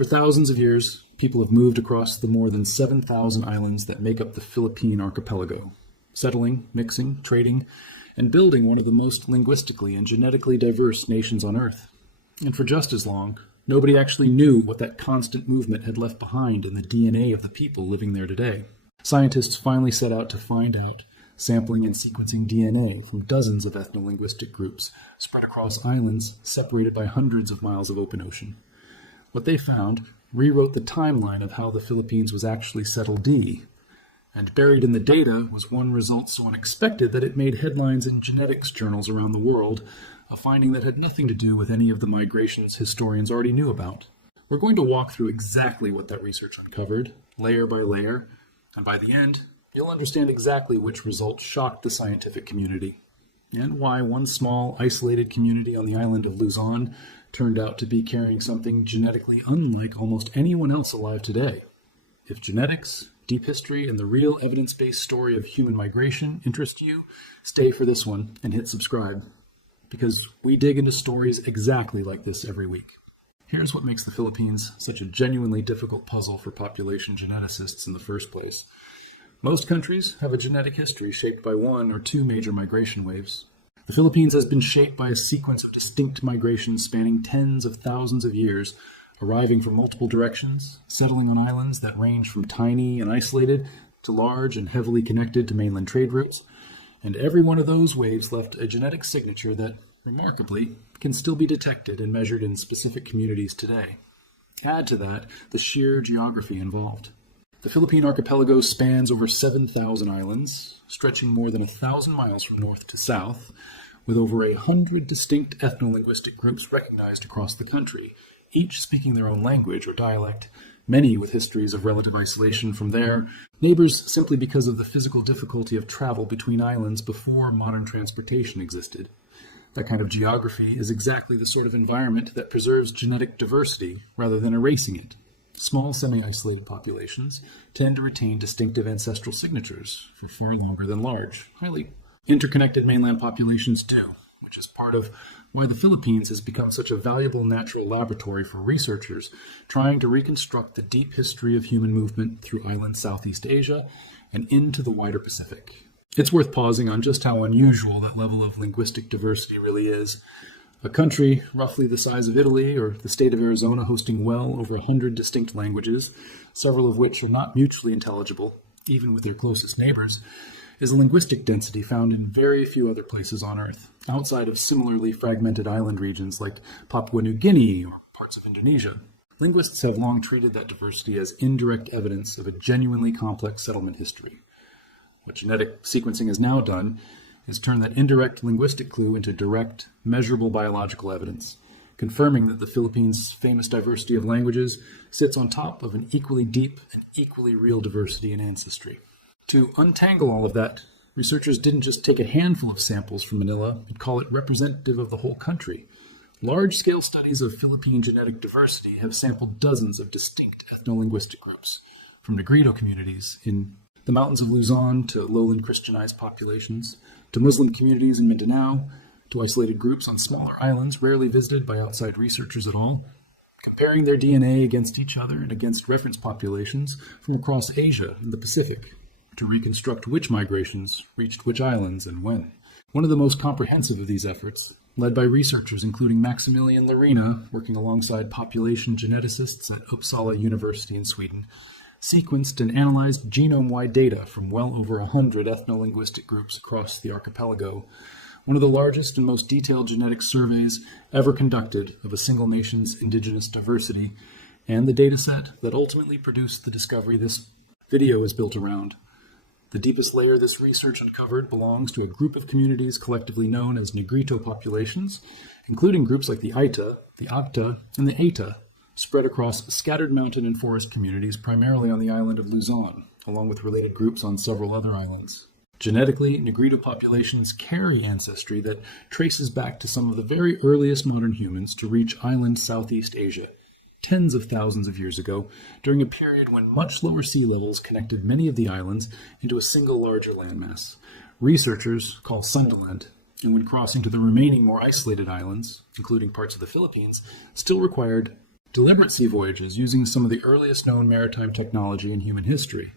For thousands of years, people have moved across the more than 7,000 islands that make up the Philippine archipelago, settling, mixing, trading, and building one of the most linguistically and genetically diverse nations on Earth. And for just as long, nobody actually knew what that constant movement had left behind in the DNA of the people living there today. Scientists finally set out to find out, sampling and sequencing DNA from dozens of ethno-linguistic groups spread across islands separated by hundreds of miles of open ocean. What they found rewrote the timeline of how the Philippines was actually settled. And buried in the data was one result so unexpected that it made headlines in genetics journals around the world, a finding that had nothing to do with any of the migrations historians already knew about. We're going to walk through exactly what that research uncovered, layer by layer, and by the end, you'll understand exactly which result shocked the scientific community, and why one small, isolated community on the island of Luzon turned out to be carrying something genetically unlike almost anyone else alive today. If genetics, deep history, and the real evidence-based story of human migration interest you, stay for this one and hit subscribe, because we dig into stories exactly like this every week. Here's what makes the Philippines such a genuinely difficult puzzle for population geneticists in the first place. Most countries have a genetic history shaped by one or two major migration waves. The Philippines has been shaped by a sequence of distinct migrations spanning tens of thousands of years, arriving from multiple directions, settling on islands that range from tiny and isolated to large and heavily connected to mainland trade routes, and every one of those waves left a genetic signature that, remarkably, can still be detected and measured in specific communities today. Add to that the sheer geography involved. The Philippine archipelago spans over 7,000 islands, stretching more than 1,000 miles from north to south, with over 100 distinct ethno-linguistic groups recognized across the country, each speaking their own language or dialect, many with histories of relative isolation from their neighbors simply because of the physical difficulty of travel between islands before modern transportation existed. That kind of geography is exactly the sort of environment that preserves genetic diversity rather than erasing it. Small, semi-isolated populations tend to retain distinctive ancestral signatures for far longer than large, highly interconnected mainland populations do, which is part of why the Philippines has become such a valuable natural laboratory for researchers trying to reconstruct the deep history of human movement through island Southeast Asia and into the wider Pacific. It's worth pausing on just how unusual that level of linguistic diversity really is. A country roughly the size of Italy or the state of Arizona hosting well over 100 distinct languages, several of which are not mutually intelligible, even with their closest neighbors, is a linguistic density found in very few other places on Earth, outside of similarly fragmented island regions like Papua New Guinea or parts of Indonesia. Linguists have long treated that diversity as indirect evidence of a genuinely complex settlement history. What genetic sequencing has now done is turn that indirect linguistic clue into direct, measurable biological evidence, confirming that the Philippines' famous diversity of languages sits on top of an equally deep and equally real diversity in ancestry. To untangle all of that, researchers didn't just take a handful of samples from Manila and call it representative of the whole country. Large-scale studies of Philippine genetic diversity have sampled dozens of distinct ethno-linguistic groups, from Negrito communities in the mountains of Luzon to lowland Christianized populations, to Muslim communities in Mindanao, to isolated groups on smaller islands rarely visited by outside researchers at all, comparing their DNA against each other and against reference populations from across Asia and the Pacific, to reconstruct which migrations reached which islands and when. One of the most comprehensive of these efforts, led by researchers including Maximilian Larina, working alongside population geneticists at Uppsala University in Sweden, sequenced and analyzed genome-wide data from well over 100 ethno-linguistic groups across the archipelago, one of the largest and most detailed genetic surveys ever conducted of a single nation's indigenous diversity, and the dataset that ultimately produced the discovery this video is built around. The deepest layer this research uncovered belongs to a group of communities collectively known as Negrito populations, including groups like the Aita, the Acta, and the Eta, spread across scattered mountain and forest communities primarily on the island of Luzon, along with related groups on several other islands. Genetically, Negrito populations carry ancestry that traces back to some of the very earliest modern humans to reach island Southeast Asia, tens of thousands of years ago, during a period when much lower sea levels connected many of the islands into a single larger landmass. Researchers call Sundaland, and when crossing to the remaining more isolated islands, including parts of the Philippines, still required deliberate sea voyages using some of the earliest known maritime technology in human history.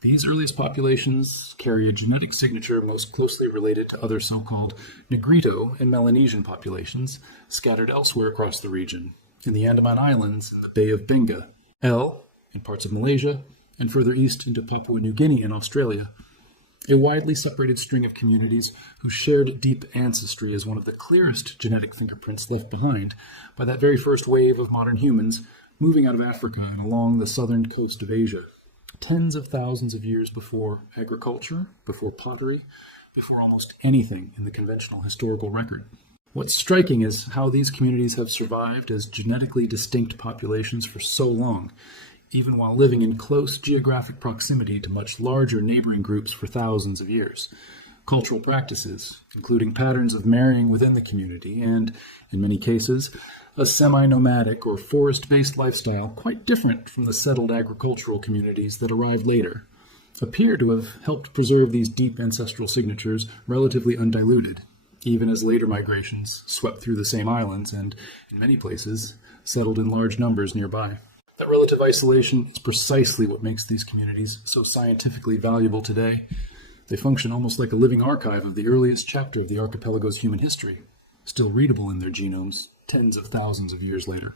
These earliest populations carry a genetic signature most closely related to other so-called Negrito and Melanesian populations scattered elsewhere across the region, in the Andaman Islands and the Bay of Benga, L in parts of Malaysia, and further east into Papua New Guinea and Australia. A widely separated string of communities whose shared deep ancestry is one of the clearest genetic fingerprints left behind by that very first wave of modern humans moving out of Africa and along the southern coast of Asia, tens of thousands of years before agriculture, before pottery, before almost anything in the conventional historical record. What's striking is how these communities have survived as genetically distinct populations for so long, even while living in close geographic proximity to much larger neighboring groups for thousands of years. Cultural practices, including patterns of marrying within the community and, in many cases, a semi-nomadic or forest-based lifestyle quite different from the settled agricultural communities that arrived later, appear to have helped preserve these deep ancestral signatures relatively undiluted, even as later migrations swept through the same islands and, in many places, settled in large numbers nearby. That relative isolation is precisely what makes these communities so scientifically valuable today. They function almost like a living archive of the earliest chapter of the archipelago's human history, still readable in their genomes tens of thousands of years later.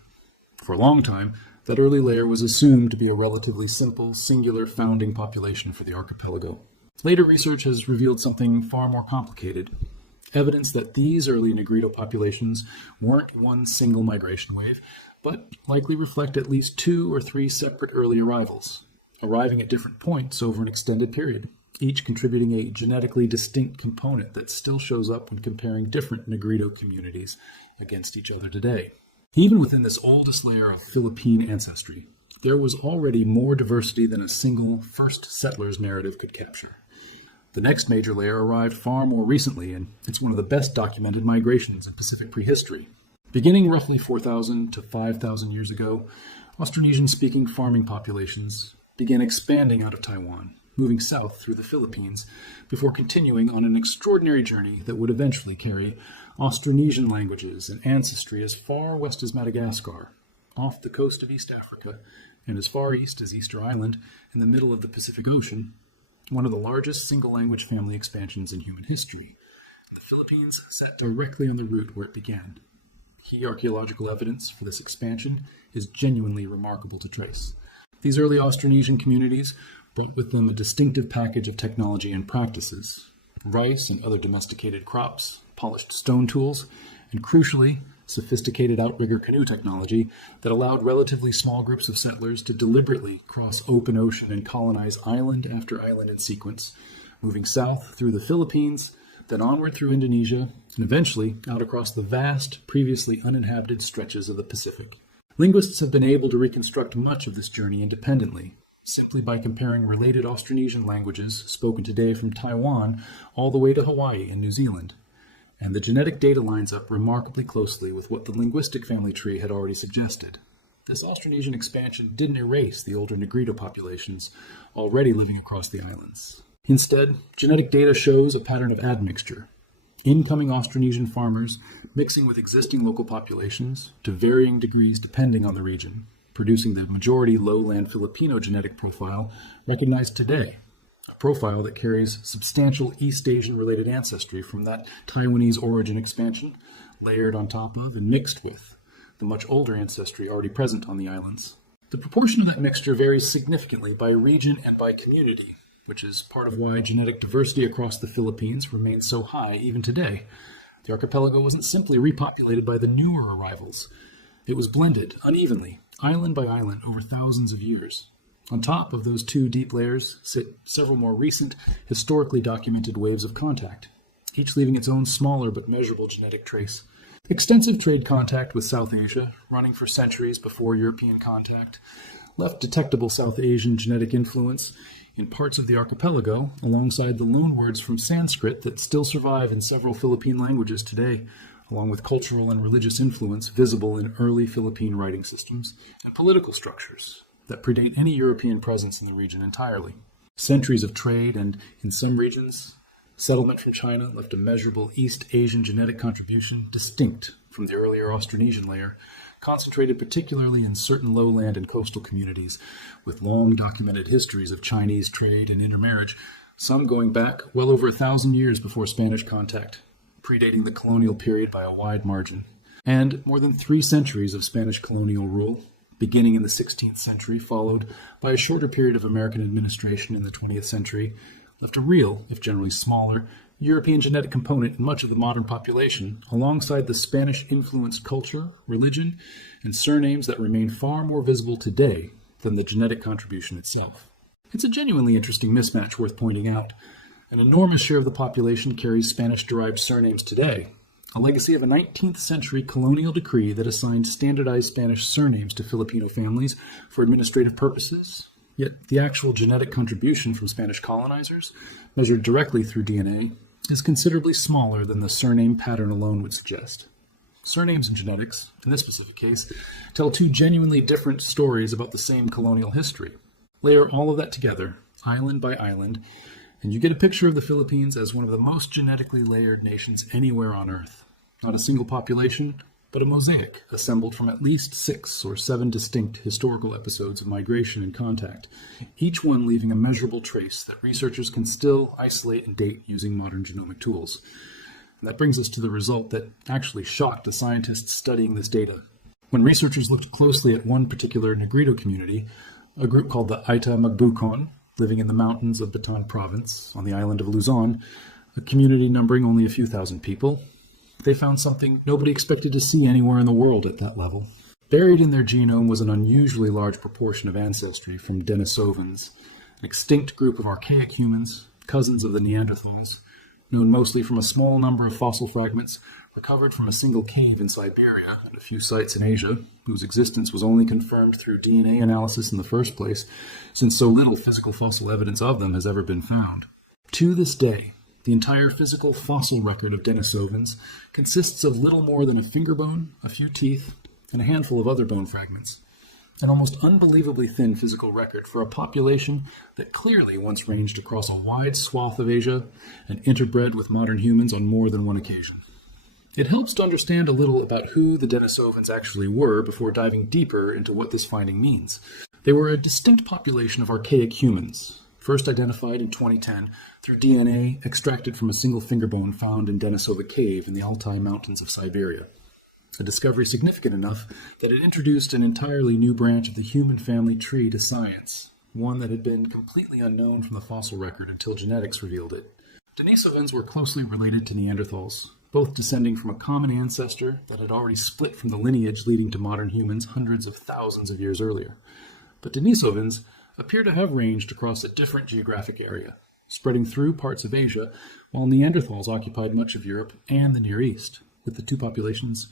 For a long time, that early layer was assumed to be a relatively simple, singular founding population for the archipelago. Later research has revealed something far more complicated. Evidence that these early Negrito populations weren't one single migration wave, but likely reflect at least 2 or 3 separate early arrivals, arriving at different points over an extended period, each contributing a genetically distinct component that still shows up when comparing different Negrito communities against each other today. Even within this oldest layer of Philippine ancestry, there was already more diversity than a single first settlers narrative could capture. The next major layer arrived far more recently, and it's one of the best documented migrations in Pacific prehistory. Beginning roughly 4,000 to 5,000 years ago, Austronesian-speaking farming populations began expanding out of Taiwan, moving south through the Philippines, before continuing on an extraordinary journey that would eventually carry Austronesian languages and ancestry as far west as Madagascar, off the coast of East Africa, and as far east as Easter Island in the middle of the Pacific Ocean, one of the largest single-language family expansions in human history. The Philippines sat directly on the route where it began. Key archaeological evidence for this expansion is genuinely remarkable to trace. These early Austronesian communities brought with them a distinctive package of technology and practices: rice and other domesticated crops, polished stone tools, and crucially, sophisticated outrigger canoe technology that allowed relatively small groups of settlers to deliberately cross open ocean and colonize island after island in sequence, moving south through the Philippines, then onward through Indonesia, and eventually out across the vast, previously uninhabited stretches of the Pacific. Linguists have been able to reconstruct much of this journey independently, simply by comparing related Austronesian languages spoken today from Taiwan all the way to Hawaii and New Zealand. And the genetic data lines up remarkably closely with what the linguistic family tree had already suggested. This Austronesian expansion didn't erase the older Negrito populations already living across the islands. Instead, genetic data shows a pattern of admixture. Incoming Austronesian farmers mixing with existing local populations to varying degrees depending on the region, producing the majority lowland Filipino genetic profile recognized today. Profile that carries substantial East Asian-related ancestry from that Taiwanese origin expansion, layered on top of and mixed with the much older ancestry already present on the islands. The proportion of that mixture varies significantly by region and by community, which is part of why genetic diversity across the Philippines remains so high even today. The archipelago wasn't simply repopulated by the newer arrivals. It was blended unevenly, island by island, over thousands of years. On top of those 2 deep layers sit several more recent, historically documented waves of contact, each leaving its own smaller but measurable genetic trace. Extensive trade contact with South Asia, running for centuries before European contact, left detectable South Asian genetic influence in parts of the archipelago, alongside the loanwords from Sanskrit that still survive in several Philippine languages today, along with cultural and religious influence visible in early Philippine writing systems and political structures that predate any European presence in the region entirely. Centuries of trade and, in some regions, settlement from China left a measurable East Asian genetic contribution distinct from the earlier Austronesian layer, concentrated particularly in certain lowland and coastal communities with long documented histories of Chinese trade and intermarriage, some going back well over 1,000 years before Spanish contact, predating the colonial period by a wide margin, and more than 3 centuries of Spanish colonial rule, beginning in the 16th century, followed by a shorter period of American administration in the 20th century, left a real, if generally smaller, European genetic component in much of the modern population, alongside the Spanish-influenced culture, religion, and surnames that remain far more visible today than the genetic contribution itself. It's a genuinely interesting mismatch worth pointing out. An enormous share of the population carries Spanish-derived surnames today, a legacy of a 19th century colonial decree that assigned standardized Spanish surnames to Filipino families for administrative purposes. Yet the actual genetic contribution from Spanish colonizers, measured directly through DNA, is considerably smaller than the surname pattern alone would suggest. Surnames and genetics, in this specific case, tell 2 genuinely different stories about the same colonial history. Layer all of that together, island by island, and you get a picture of the Philippines as one of the most genetically layered nations anywhere on Earth. Not a single population, but a mosaic assembled from at least 6 or 7 distinct historical episodes of migration and contact, each one leaving a measurable trace that researchers can still isolate and date using modern genomic tools. And that brings us to the result that actually shocked the scientists studying this data. When researchers looked closely at one particular Negrito community, a group called the Aita Magbukon, living in the mountains of Bataan province on the island of Luzon, a community numbering only a few thousand people, they found something nobody expected to see anywhere in the world at that level. Buried in their genome was an unusually large proportion of ancestry from Denisovans, an extinct group of archaic humans, cousins of the Neanderthals, known mostly from a small number of fossil fragments recovered from a single cave in Siberia and a few sites in Asia, whose existence was only confirmed through DNA analysis in the first place, since so little physical fossil evidence of them has ever been found. To this day, the entire physical fossil record of Denisovans consists of little more than a finger bone, a few teeth, and a handful of other bone fragments. An almost unbelievably thin physical record for a population that clearly once ranged across a wide swath of Asia and interbred with modern humans on more than one occasion. It helps to understand a little about who the Denisovans actually were before diving deeper into what this finding means. They were a distinct population of archaic humans, first identified in 2010 through DNA extracted from a single finger bone found in Denisova Cave in the Altai Mountains of Siberia. A discovery significant enough that it introduced an entirely new branch of the human family tree to science, one that had been completely unknown from the fossil record until genetics revealed it. Denisovans were closely related to Neanderthals, both descending from a common ancestor that had already split from the lineage leading to modern humans hundreds of thousands of years earlier. But Denisovans appear to have ranged across a different geographic area, spreading through parts of Asia, while Neanderthals occupied much of Europe and the Near East, with the 2 populations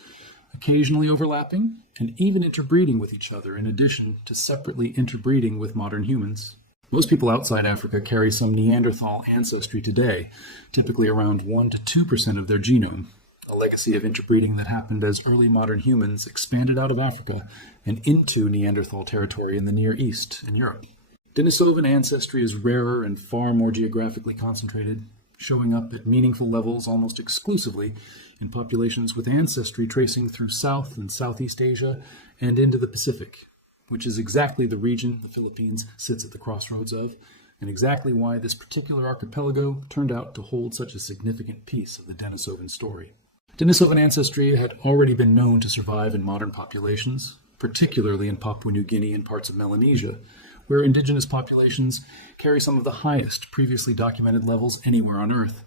occasionally overlapping and even interbreeding with each other in addition to separately interbreeding with modern humans. Most people outside Africa carry some Neanderthal ancestry today, typically around 1 to 2% of their genome, a legacy of interbreeding that happened as early modern humans expanded out of Africa and into Neanderthal territory in the Near East and Europe. Denisovan ancestry is rarer and far more geographically concentrated, showing up at meaningful levels almost exclusively in populations with ancestry tracing through South and Southeast Asia and into the Pacific, which is exactly the region the Philippines sits at the crossroads of, and exactly why this particular archipelago turned out to hold such a significant piece of the Denisovan story. Denisovan ancestry had already been known to survive in modern populations, particularly in Papua New Guinea and parts of Melanesia, where indigenous populations carry some of the highest previously documented levels anywhere on Earth,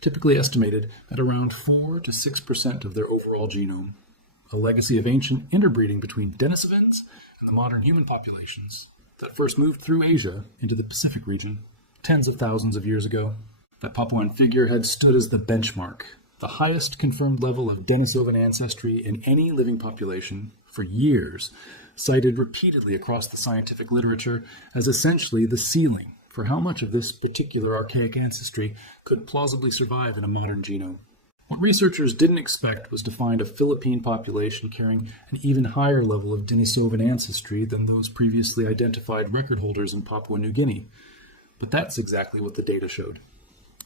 typically estimated at around 4 to 6% of their overall genome, a legacy of ancient interbreeding between Denisovans and the modern human populations that first moved through Asia into the Pacific region tens of thousands of years ago. That Papuan figure had stood as the benchmark, the highest confirmed level of Denisovan ancestry in any living population for years, cited repeatedly across the scientific literature as essentially the ceiling for how much of this particular archaic ancestry could plausibly survive in a modern genome. What researchers didn't expect was to find a Philippine population carrying an even higher level of Denisovan ancestry than those previously identified record holders in Papua New Guinea. But that's exactly what the data showed.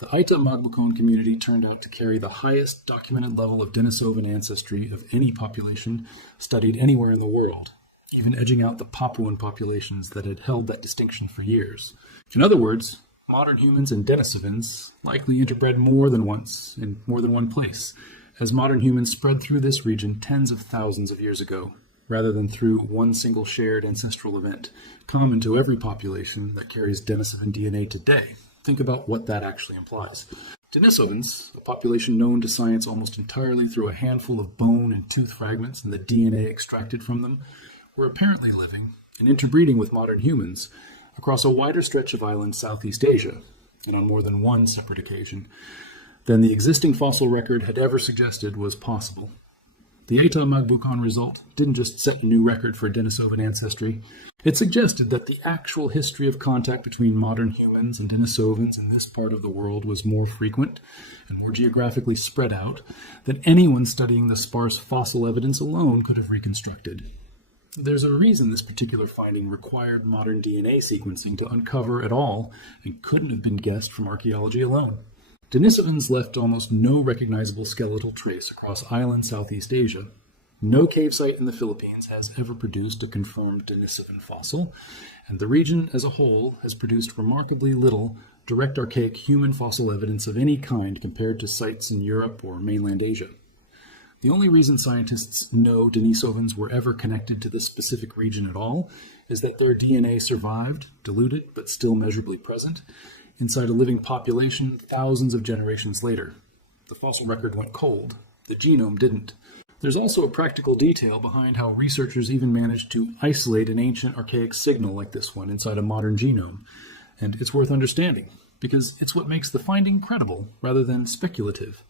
The Aita Magbukon community turned out to carry the highest documented level of Denisovan ancestry of any population studied anywhere in the world, even edging out the Papuan populations that had held that distinction for years. In other words, modern humans and Denisovans likely interbred more than once in more than one place, as modern humans spread through this region tens of thousands of years ago, rather than through one single shared ancestral event, common to every population that carries Denisovan DNA today. Think about what that actually implies. Denisovans, a population known to science almost entirely through a handful of bone and tooth fragments and the DNA extracted from them, were apparently living and interbreeding with modern humans across a wider stretch of island Southeast Asia, and on more than one separate occasion, than the existing fossil record had ever suggested was possible. The Aita Magbukon result didn't just set a new record for Denisovan ancestry, it suggested that the actual history of contact between modern humans and Denisovans in this part of the world was more frequent and more geographically spread out than anyone studying the sparse fossil evidence alone could have reconstructed. There's a reason this particular finding required modern DNA sequencing to uncover at all and couldn't have been guessed from archaeology alone. Denisovans left almost no recognizable skeletal trace across island Southeast Asia. No cave site in the Philippines has ever produced a confirmed Denisovan fossil, and the region as a whole has produced remarkably little direct archaic human fossil evidence of any kind compared to sites in Europe or mainland Asia. The only reason scientists know Denisovans were ever connected to this specific region at all is that their DNA survived, diluted but still measurably present, inside a living population thousands of generations later. The fossil record went cold. The genome didn't. There's also a practical detail behind how researchers even managed to isolate an ancient archaic signal like this one inside a modern genome. And it's worth understanding, because it's what makes the finding credible rather than speculative.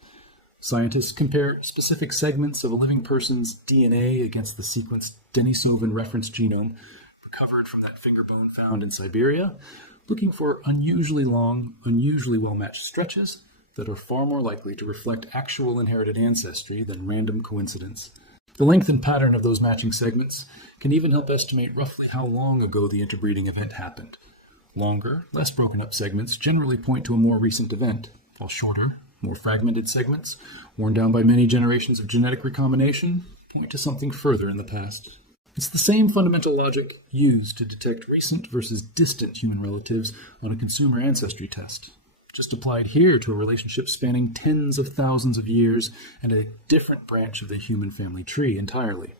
Scientists compare specific segments of a living person's DNA against the sequenced Denisovan reference genome recovered from that finger bone found in Siberia, looking for unusually long, unusually well-matched stretches that are far more likely to reflect actual inherited ancestry than random coincidence. The length and pattern of those matching segments can even help estimate roughly how long ago the interbreeding event happened. Longer, less broken up segments generally point to a more recent event, while shorter, more fragmented segments, worn down by many generations of genetic recombination, point to something further in the past. It's the same fundamental logic used to detect recent versus distant human relatives on a consumer ancestry test, just applied here to a relationship spanning tens of thousands of years and a different branch of the human family tree entirely.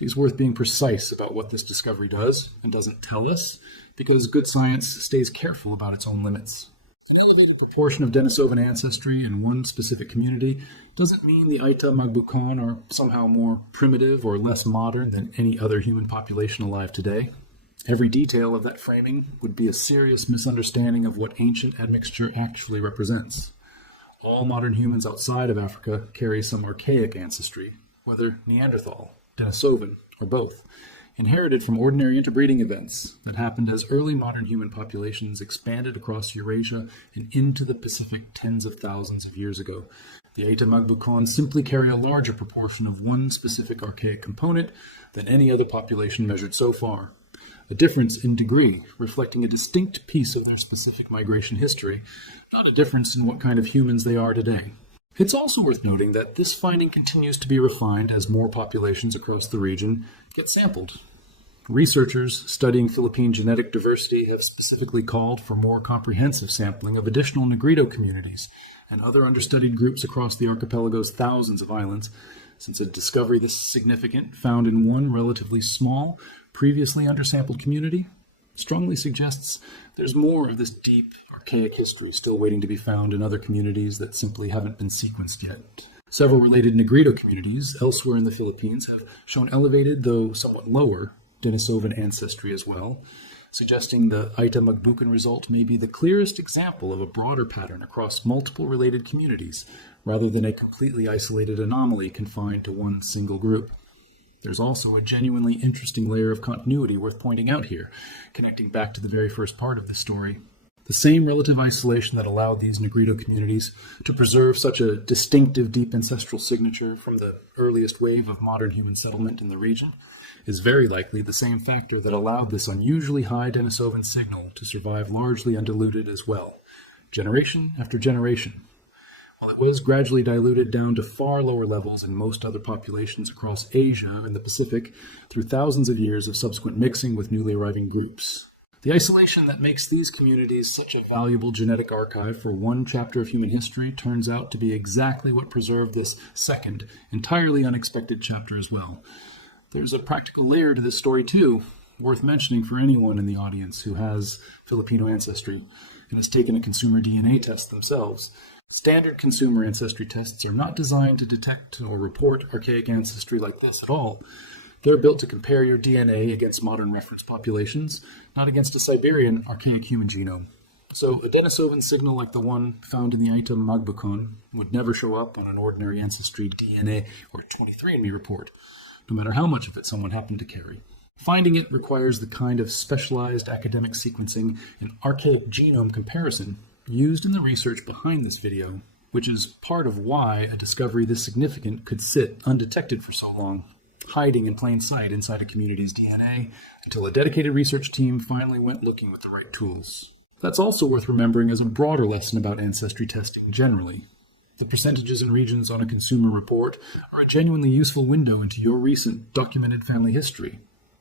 It's worth being precise about what this discovery does and doesn't tell us, because good science stays careful about its own limits. An elevated proportion of Denisovan ancestry in one specific community doesn't mean the Aita Magbukon are somehow more primitive or less modern than any other human population alive today. Every detail of that framing would be a serious misunderstanding of what ancient admixture actually represents. All modern humans outside of Africa carry some archaic ancestry, whether Neanderthal, Denisovan, or both, inherited from ordinary interbreeding events that happened as early modern human populations expanded across Eurasia and into the Pacific tens of thousands of years ago. The Aita Magbukon simply carry a larger proportion of one specific archaic component than any other population measured so far. A difference in degree, reflecting a distinct piece of their specific migration history, not a difference in what kind of humans they are today. It's also worth noting that this finding continues to be refined as more populations across the region get sampled. Researchers studying Philippine genetic diversity have specifically called for more comprehensive sampling of additional Negrito communities and other understudied groups across the archipelago's thousands of islands, since a discovery this significant, found in one relatively small, previously undersampled community, strongly suggests there's more of this deep, archaic history still waiting to be found in other communities that simply haven't been sequenced yet. Several related Negrito communities elsewhere in the Philippines have shown elevated, though somewhat lower, Denisovan ancestry as well, suggesting the Aita Magbukon result may be the clearest example of a broader pattern across multiple related communities, rather than a completely isolated anomaly confined to one single group. There's also a genuinely interesting layer of continuity worth pointing out here, connecting back to the very first part of the story. The same relative isolation that allowed these Negrito communities to preserve such a distinctive deep ancestral signature from the earliest wave of modern human settlement in the region is very likely the same factor that allowed this unusually high Denisovan signal to survive largely undiluted as well, generation after generation, while it was gradually diluted down to far lower levels in most other populations across Asia and the Pacific through thousands of years of subsequent mixing with newly arriving groups. The isolation that makes these communities such a valuable genetic archive for one chapter of human history turns out to be exactly what preserved this second, entirely unexpected chapter as well. There's a practical layer to this story too, worth mentioning for anyone in the audience who has Filipino ancestry and has taken a consumer DNA test themselves. Standard consumer ancestry tests are not designed to detect or report archaic ancestry like this at all. They're built to compare your DNA against modern reference populations, not against a Siberian archaic human genome. So a Denisovan signal like the one found in the item Magbukon would never show up on an ordinary Ancestry DNA or 23andMe report, no matter how much of it someone happened to carry. Finding it requires the kind of specialized academic sequencing and archaic genome comparison used in the research behind this video, which is part of why a discovery this significant could sit undetected for so long, hiding in plain sight inside a community's DNA until a dedicated research team finally went looking with the right tools. That's also worth remembering as a broader lesson about ancestry testing generally. The percentages and regions on a consumer report are a genuinely useful window into your recent documented family history,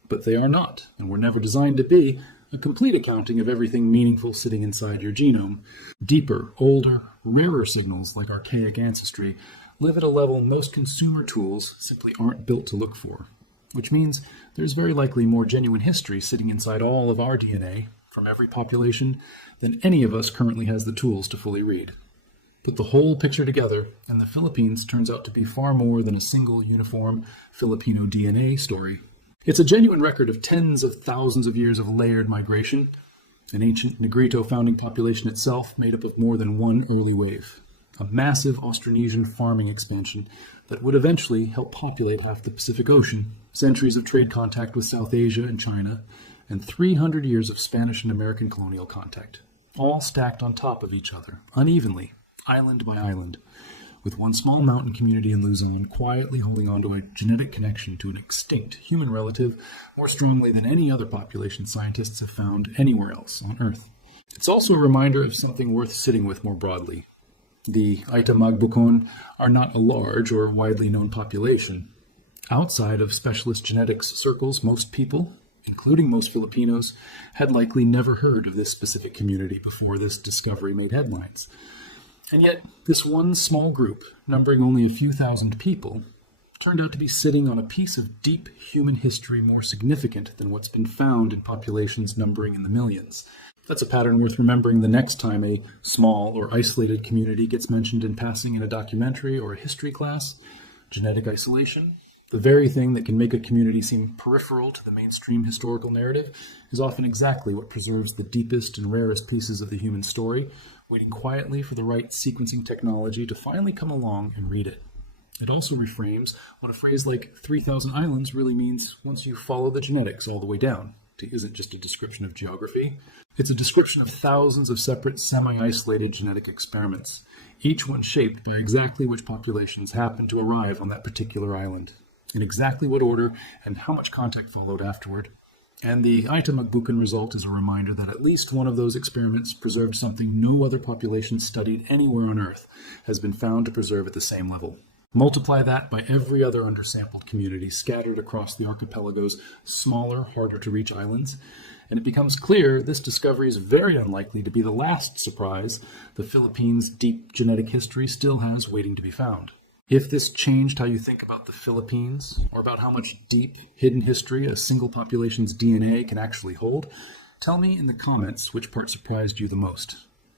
but they are not, and were never designed to be, a complete accounting of everything meaningful sitting inside your genome. Deeper, older, rarer signals like archaic ancestry live at a level most consumer tools simply aren't built to look for, which means there's very likely more genuine history sitting inside all of our DNA from every population than any of us currently has the tools to fully read. Put the whole picture together, and the Philippines turns out to be far more than a single uniform Filipino DNA story. It's a genuine record of tens of thousands of years of layered migration, an ancient Negrito founding population itself made up of more than one early wave, a massive Austronesian farming expansion that would eventually help populate half the Pacific Ocean, centuries of trade contact with South Asia and China, and 300 years of Spanish and American colonial contact, all stacked on top of each other, unevenly, island by island, with one small mountain community in Luzon quietly holding onto a genetic connection to an extinct human relative more strongly than any other population scientists have found anywhere else on Earth. It's also a reminder of something worth sitting with more broadly. The Aita Magbukon are not a large or widely known population. Outside of specialist genetics circles, most people, including most Filipinos, had likely never heard of this specific community before this discovery made headlines. And yet, this one small group, numbering only a few thousand people, turned out to be sitting on a piece of deep human history more significant than what's been found in populations numbering in the millions. That's a pattern worth remembering the next time a small or isolated community gets mentioned in passing in a documentary or a history class. Genetic isolation, the very thing that can make a community seem peripheral to the mainstream historical narrative, is often exactly what preserves the deepest and rarest pieces of the human story, waiting quietly for the right sequencing technology to finally come along and read it. It also reframes what a phrase like 3,000 islands really means once you follow the genetics all the way down. It isn't just a description of geography. It's a description of thousands of separate semi-isolated genetic experiments, each one shaped by exactly which populations happened to arrive on that particular island, in exactly what order and how much contact followed afterward. And the Aita Magbukan result is a reminder that at least one of those experiments preserved something no other population studied anywhere on Earth has been found to preserve at the same level. Multiply that by every other undersampled community scattered across the archipelago's smaller, harder-to-reach islands, and it becomes clear this discovery is very unlikely to be the last surprise the Philippines' deep genetic history still has waiting to be found. If this changed how you think about the Philippines, or about how much deep, hidden history a single population's DNA can actually hold, tell me in the comments which part surprised you the most.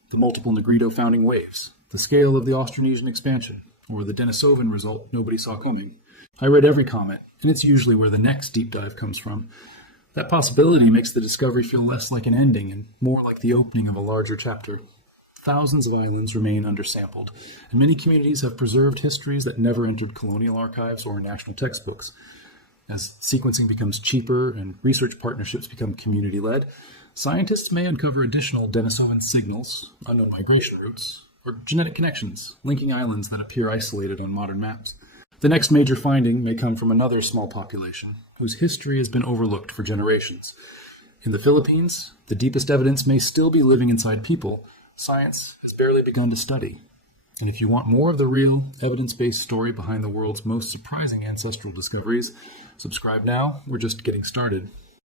The multiple Negrito founding waves, the scale of the Austronesian expansion, or the Denisovan result nobody saw coming. I read every comment, and it's usually where the next deep dive comes from. That possibility makes the discovery feel less like an ending and more like the opening of a larger chapter. Thousands of islands remain undersampled, and many communities have preserved histories that never entered colonial archives or national textbooks. As sequencing becomes cheaper and research partnerships become community-led, scientists may uncover additional Denisovan signals, unknown migration routes, or genetic connections linking islands that appear isolated on modern maps. The next major finding may come from another small population whose history has been overlooked for generations. In the Philippines, the deepest evidence may still be living inside people science has barely begun to study. And if you want more of the real, evidence-based story behind the world's most surprising ancestral discoveries, subscribe now. We're just getting started.